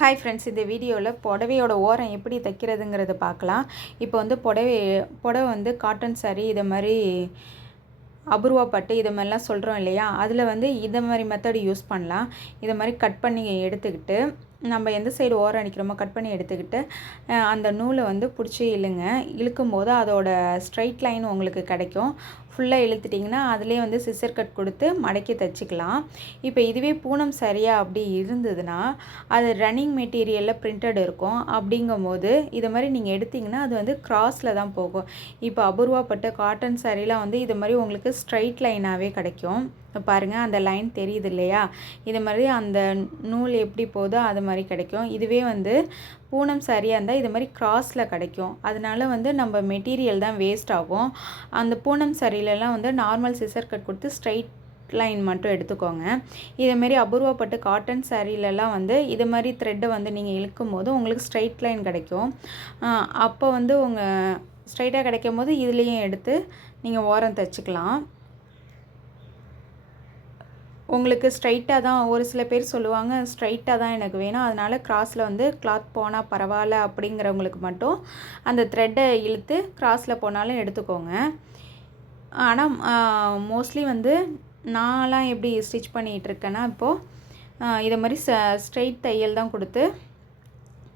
Hi friends இந்த வீடியோவில் புடவையோட ஓரம் எப்படி தைக்கிறதுங்கிறத பார்க்கலாம். இப்போ வந்து புடவை புடவை வந்து காட்டன் சாரீ இதை மாதிரி அபூர்வா பட்டு இதை மாதிரிலாம் சொல்கிறோம் இல்லையா? அதில் வந்து இதை மாதிரி மெத்தடு யூஸ் பண்ணலாம். இதை மாதிரி கட் பண்ணி எடுத்துக்கிட்டு நம்ம எந்த சைடு ஓரம் அடிக்கிறோமோ கட் பண்ணி எடுத்துக்கிட்டு அந்த நூலை வந்து பிடிச்சி இழுங்க. இழுக்கும் போது அதோட ஸ்ட்ரைட் லைன் உங்களுக்கு கிடைக்கும். ஃபுல்லாக இழுத்துட்டிங்கன்னா அதுலேயே வந்து சிசர் கட் கொடுத்து மடக்கி தைச்சிக்கலாம். இப்போ இதுவே பூனம் சரியாக அப்படி இருந்ததுன்னா அது ரன்னிங் மெட்டீரியலில் பிரிண்டட் இருக்கும். அப்படிங்கும்போது இது மாதிரி நீங்கள் எடுத்தீங்கன்னா அது வந்து கிராஸில் தான் போகும். இப்போ அபூர்வாப்பட்ட காட்டன் சாரீலாம் வந்து இது மாதிரி உங்களுக்கு ஸ்ட்ரைட் லைனாகவே கிடைக்கும். பாருங்கள் அந்த லைன் தெரியுது இல்லையா? இது மாதிரி அந்த நூல் எப்படி போதோ அது மாதிரி கிடைக்கும். இதுவே வந்து பூனம் சரியாக இருந்தால் இது மாதிரி கிராஸில் கிடைக்கும். அதனால வந்து நம்ம மெட்டீரியல் தான் வேஸ்ட் ஆகும். அந்த பூனம் சரியிலலாம் வந்து நார்மல் சிசர் கட் கொடுத்து ஸ்ட்ரைட் லைன் மட்டும் எடுத்துக்கோங்க. இதேமாரி அபூர்வப்பட்டு காட்டன் சாரீலலாம் வந்து இது மாதிரி த்ரெட்டை வந்து நீங்கள் இழுக்கும் போது உங்களுக்கு ஸ்ட்ரைட் லைன் கிடைக்கும். அப்போ வந்து உங்கள் ஸ்ட்ரைட்டாக கிடைக்கும் போது இதுலேயும் எடுத்து நீங்கள் ஓரம் தைச்சிக்கலாம். உங்களுக்கு ஸ்ட்ரைட்டாக தான் ஒரு சில பேர் சொல்லுவாங்க ஸ்ட்ரைட்டாக தான் எனக்கு வேணும். அதனால் கிராஸில் வந்து கிளாத் போனால் பரவாயில்ல அப்படிங்கிறவங்களுக்கு மட்டும் அந்த த்ரெட்டை இழுத்து கிராஸில் போனாலும் எடுத்துக்கோங்க. ஆனால் மோஸ்ட்லி வந்து நான்லாம் எப்படி ஸ்டிச் பண்ணிகிட்ருக்கேன்னா இப்போது இதை மாதிரி ச ஸ்ட்ரைட் தையல் தான் கொடுத்து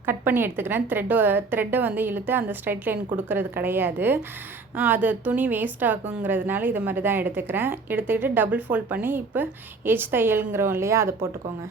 கட் பண்ணி எடுத்துக்கிறேன். த்ரெட்டோ த்ரெட்டை வந்து இழுத்து அந்த ஸ்ட்ரைட் லைன் கொடுக்கறது கிடையாது. அது துணி வேஸ்ட் ஆகுங்கிறதுனால இது மாதிரி தான் எடுத்துக்கிறேன். எடுத்துக்கிட்டு டபுள் ஃபோல்ட் பண்ணி இப்போ எஜ் தையலுங்கிறோம் இல்லையா அதை போட்டுக்கோங்க.